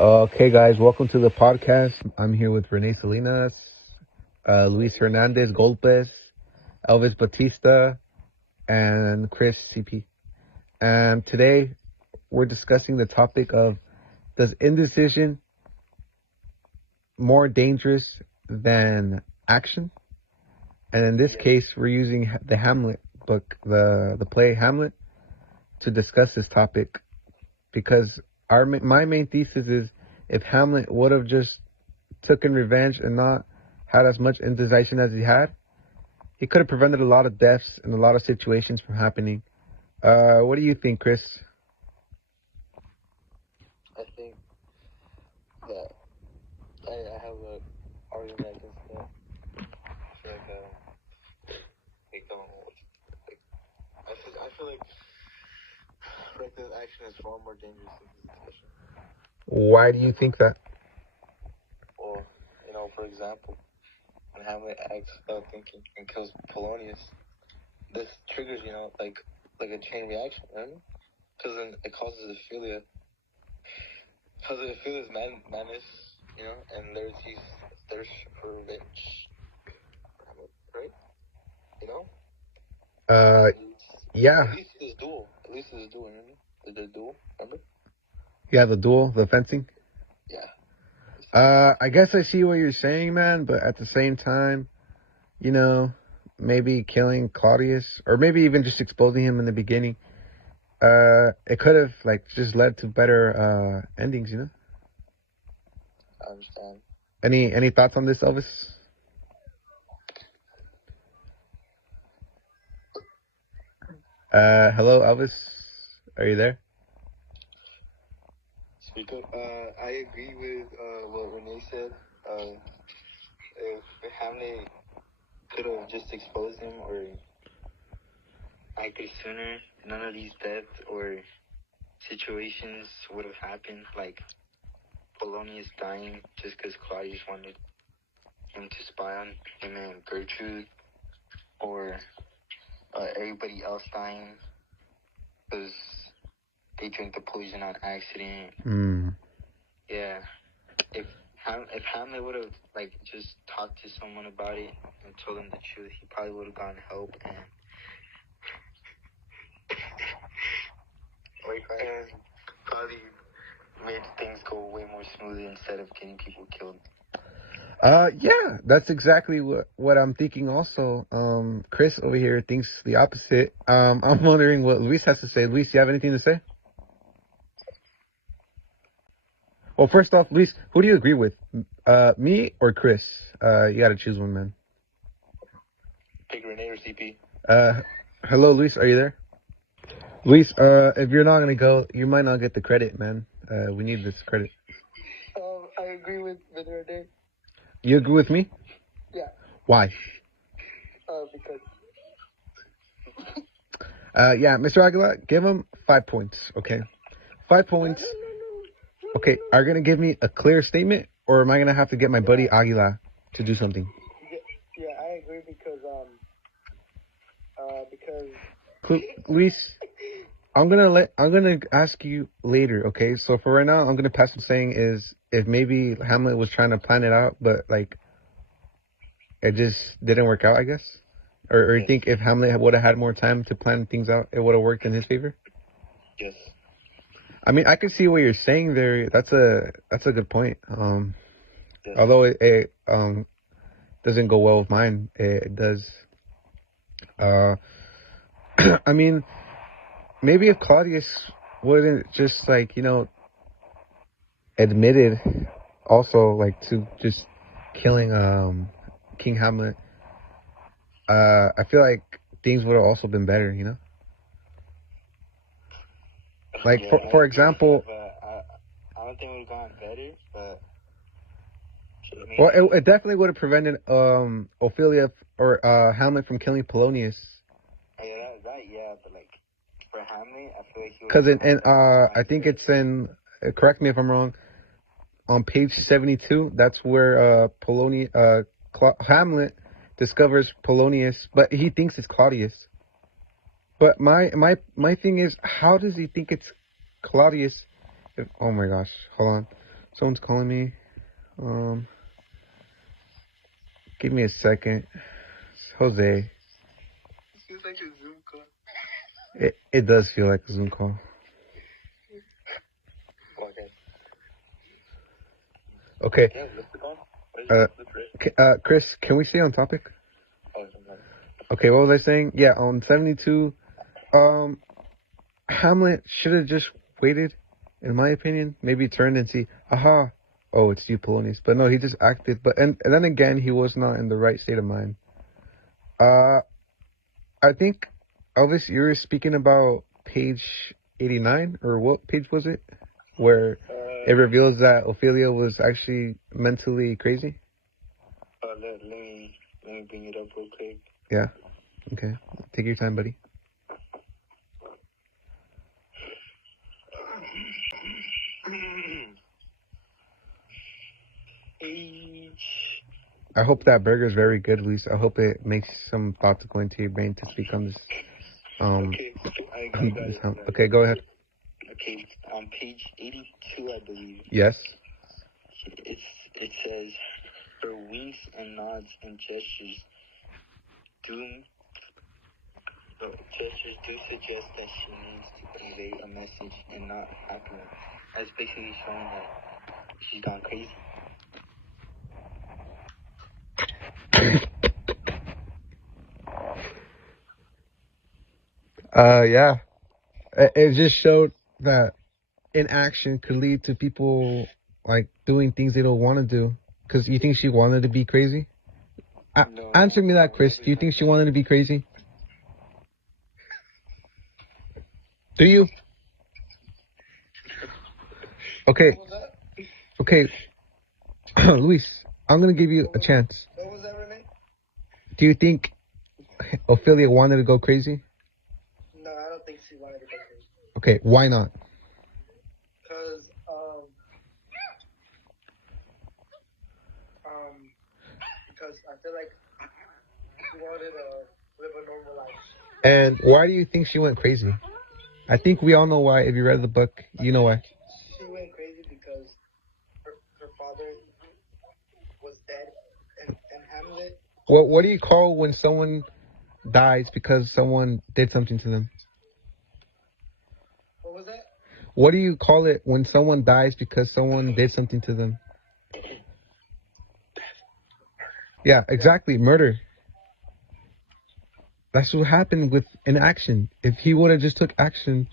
Okay, guys, welcome to the podcast. I'm here with Rene Salinas, Luis Hernandez Golpes, Elvis Batista, and Cris CP. And today we're discussing the topic of, does indecision more dangerous than action? And in this case, we're using the Hamlet book, the play Hamlet, to discuss this topic, because my main thesis is, if Hamlet would have just taken revenge and not had as much indecision as he had, he could have prevented a lot of deaths and a lot of situations from happening. What do you think, Cris? I think that I have an argument against that. I feel like reckless action is far more dangerous than hesitation. Why do you think that? Or, for example, when Hamlet acts without thinking and kills Polonius, this triggers, like a chain reaction, right? Because then it causes Ophelia. Causes Ophelia's madness, and there's his thirst for revenge. Right? Yeah. At least it's duel, remember? The duel, remember? Yeah, the duel, the fencing. Yeah. I guess I see what you're saying, man, but at the same time, maybe killing Claudius, or maybe even just exposing him in the beginning, it could have, just led to better, endings, I understand. Any thoughts on this, Elvis? Hello, Elvis? Are you there? Speak up. I agree with what Rene said. If Hamlet could have just exposed him or acted sooner, none of these deaths or situations would have happened, like Polonius dying just because Claudius wanted him to spy on him and Gertrude, or everybody else dying because they drank the poison on accident. Yeah. If Hamlet would have just talked to someone about it and told them the truth, he probably would have gotten help and probably made things go way more smoothly instead of getting people killed. Yeah, that's exactly what I'm thinking also. Cris over here thinks the opposite. I'm wondering what Luis has to say. Luis, do you have anything to say? Well, first off, Luis, who do you agree with? Me or Cris? You gotta choose one, man. Pick Rene or CP. Hello, Luis, are you there? Luis, if you're not gonna go, you might not get the credit, man. We need this credit. I agree with Rene. You agree with me? Yeah. Why? Because. Yeah, Mr. Aguilar, give him 5 points, okay? 5 points. Okay, are you gonna give me a clear statement, or am I gonna have to get my buddy Aguilar to do something? Yeah, I agree because Luis, I'm gonna ask you later, okay? So for right now, I'm gonna pass the saying is, if maybe Hamlet was trying to plan it out, but it just didn't work out, I guess? Or you think if Hamlet would have had more time to plan things out, it would have worked in his favor? Yes. I mean, I can see what you're saying there. That's a good point. Yes. Although it doesn't go well with mine, it does. I mean, maybe if Claudius wouldn't just admitted also to just killing King Hamlet, I feel like things would have also been better, for example, I don't think it would have gone better, but well, it definitely would have prevented Ophelia or Hamlet from killing Polonius. Yeah, but for Hamlet, I feel like he would. Because I think it's in. Correct me if I'm wrong. On page 72, that's where Hamlet discovers Polonius, but he thinks it's Claudius. But my thing is, how does he think it's Claudius? Oh my gosh, hold on. Someone's calling me. Give me a second. It's Jose. It feels like a Zoom call. It does feel like a Zoom call. Okay. Cris, can we stay on topic? Okay, what was I saying? Yeah, on 72, Hamlet should have just waited, in my opinion. Maybe turned and see, aha, oh, it's you, Polonius. But no, he just acted. But and then again, he was not in the right state of mind. I think, Elvis, you were speaking about page 89, or what page was it? Where it reveals that Ophelia was actually mentally crazy? Let me bring it up real quick. Yeah. Okay. Take your time, buddy. I hope that burger is very good, Luis. I hope it makes some thoughts go into your brain to become this. Okay, okay, go ahead. Okay, on page 82, I believe. Yes. It says, her winks and nods and gestures do suggest that she needs to convey a message and not happiness. That's basically showing that she's gone crazy. Yeah. It just showed that inaction could lead to people like doing things they don't want to do. Because you think she wanted to be crazy? No, answer me that, Cris. Do you think she wanted to be crazy? Do you? Okay. Okay. Luis, I'm going to give you a chance. What was that, Rene? Do you think Ophelia wanted to go crazy? No, I don't think she wanted to go crazy. Okay, why not? Because I feel like she wanted to live a normal life. And why do you think she went crazy? I think we all know why. If you read the book, you know why. She went crazy because her father was dead, and Hamlet. What do you call when someone dies because someone did something to them? What was that? What do you call it when someone dies because someone did something to them? Yeah, exactly. Murder. That's what happened with inaction. If he would have just took action,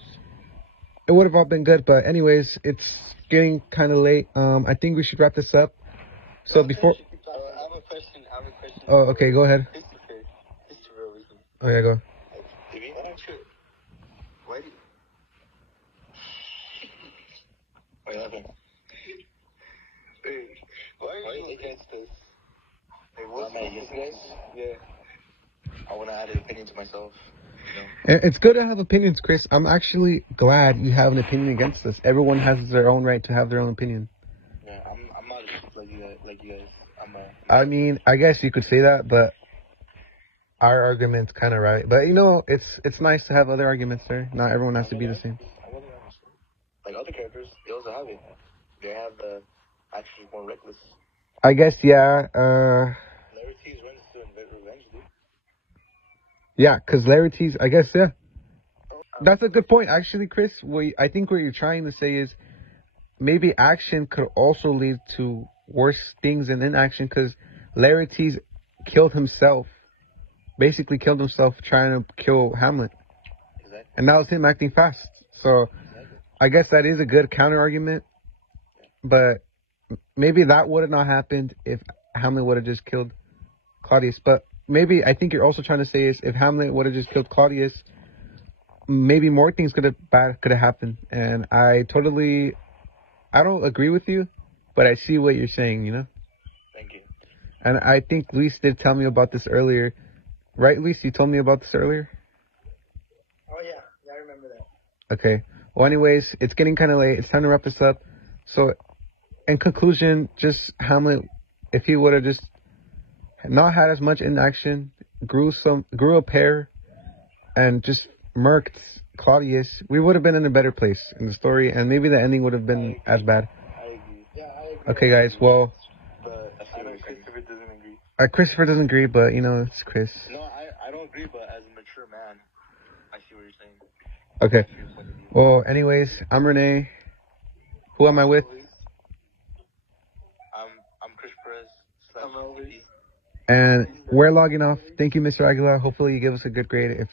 it would have all been good. But anyways, it's getting kind of late. I think we should wrap this up. So before... I have a question. Oh, okay. Go ahead. Christopher. Oh, yeah, go. Why do Wait, okay. Why are you against this? What's against this? Yeah. I want to add an opinion to myself. You know? It's good to have opinions, Cris. I'm actually glad you have an opinion against this. Everyone has their own right to have their own opinion. Yeah, I'm not like you guys. I mean, I guess you could say that, but our argument's kind of right. But, you know, it's nice to have other arguments there. Not everyone has to be the same. Like other characters, they also have it. They have the actually more reckless. I guess, yeah. Larry T's runs to revenge, dude. Yeah, because Larry T's, I guess, yeah. That's a good point, actually, Cris. I think what you're trying to say is maybe action could also lead to worse things than inaction, because Larry T's killed himself. Basically killed himself trying to kill Hamlet. Exactly. And that was him acting fast. So I guess that is a good counter argument. But maybe that would have not happened if Hamlet would have just killed Claudius. But maybe I think you're also trying to say is if Hamlet would have just killed Claudius, maybe more things could have happened. And I don't agree with you, but I see what you're saying, you know? Thank you. And I think Luis did tell me about this earlier. Right, Luis? You told me about this earlier? Oh, yeah. Yeah, I remember that. Okay. Well, anyways, it's getting kind of late. It's time to wrap this up. So, in conclusion, just Hamlet, if he would have just not had as much inaction, grew a pair, and just murked Claudius, we would have been in a better place in the story, and maybe the ending would have been as bad. I agree. Yeah, Okay, guys. Well, But I know Christopher doesn't agree. Christopher doesn't agree, but you know, it's Chris. No, I don't agree, but as a mature man, I see what you're saying. Okay. Well, anyways, I'm Rene. Who am I with? I'm Chris Perez. I'm Elvis. And we're logging off. Thank you, Mr. Aguilar. Hopefully you give us a good grade. If